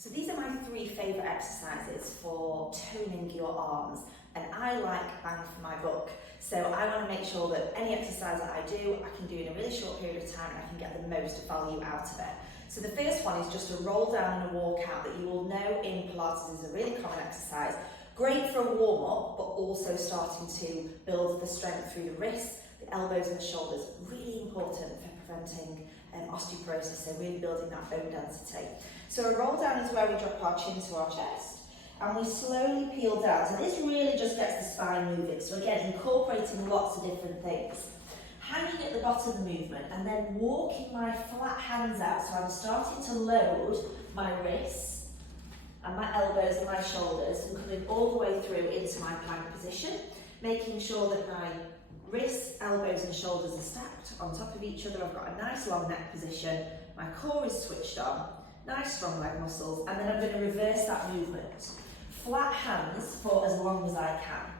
So these are my 3 favourite exercises for toning your arms, and I like bang for my buck. So I want to make sure that any exercise that I do, I can do in a really short period of time and I can get the most value out of it. So the first one is just a roll down and a walk out that you will know in Pilates is a really common exercise. Great for a warm up, but also starting to build the strength through the wrists, the elbows and the shoulders. Really important for preventing osteoporosis, so really building that bone density. So a roll down is where we drop our chin to our chest and we slowly peel down. So this really just gets the spine moving. So again, incorporating lots of different things. Hanging at the bottom of the movement and then walking my flat hands out. So I'm starting to load my wrists and my elbows and my shoulders and coming all the way through into my plank position, making sure that my wrists, elbows and shoulders are stacked on top of each other. I've got a nice long neck position, my core is switched on, nice strong leg muscles, and then I'm going to reverse that movement. Flat hands for as long as I can.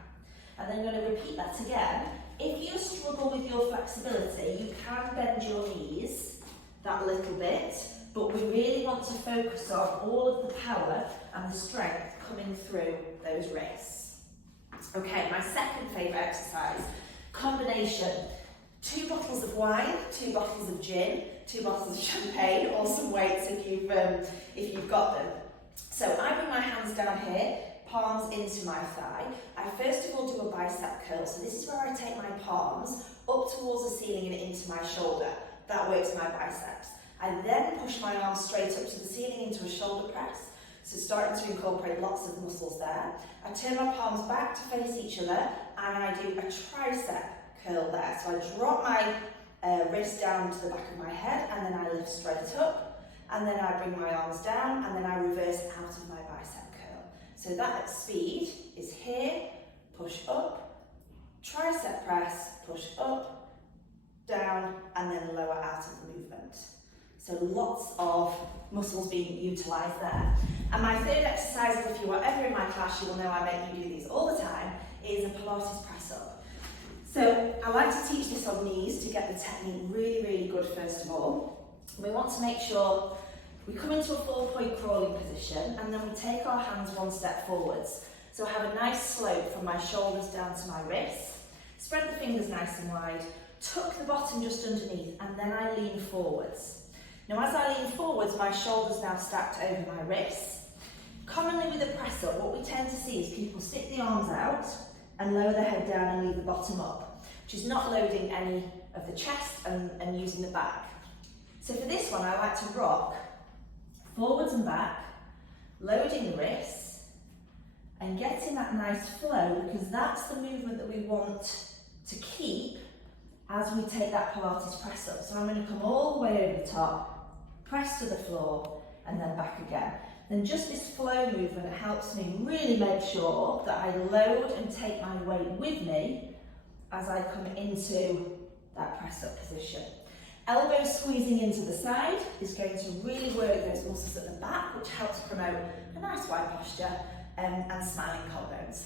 And then I'm going to repeat that again. If you struggle with your flexibility, you can bend your knees that little bit, but we really want to focus on all of the power and the strength coming through those wrists. Okay, my second favourite exercise, combination. 2 bottles of wine, 2 bottles of gin, 2 bottles of champagne, or some weights if you've got them. So I bring my hands down here, palms into my thigh. I first of all do a bicep curl. So this is where I take my palms up towards the ceiling and into my shoulder. That works my biceps. I then push my arms straight up to the ceiling into a shoulder press. So starting to incorporate lots of muscles there. I turn my palms back to face each other and I do a tricep curl there. So I drop my wrist down to the back of my head and then I lift straight up and then I bring my arms down and then I reverse out of my bicep curl. So that at speed is here, push up, tricep press, push up, down and then lower out of the movement. So lots of muscles being utilised there. And my third exercise, if you are ever in my class, you will know I make you do these all the time, is a Pilates press up. So I like to teach this on knees to get the technique really, really good first of all. We want to make sure we come into a 4-point crawling position and then we take our hands 1 step forwards. So I have a nice slope from my shoulders down to my wrists. Spread the fingers nice and wide, tuck the bottom just underneath and then I lean forwards. Now as I lean forwards, my shoulders now stacked over my wrists. Commonly with a press up, what we tend to see is people stick the arms out and lower the head down and leave the bottom up, which is not loading any of the chest and using the back. So for this one, I like to rock forwards and back, loading the wrists and getting that nice flow because that's the movement that we want to keep as we take that Pilates press up. So I'm going to come all the way over the top, press to the floor and then back again. Then just this flow movement helps me really make sure that I load and take my weight with me as I come into that press up position. Elbows squeezing into the side is going to really work those muscles at the back, which helps promote a nice wide posture and smiling collarbones.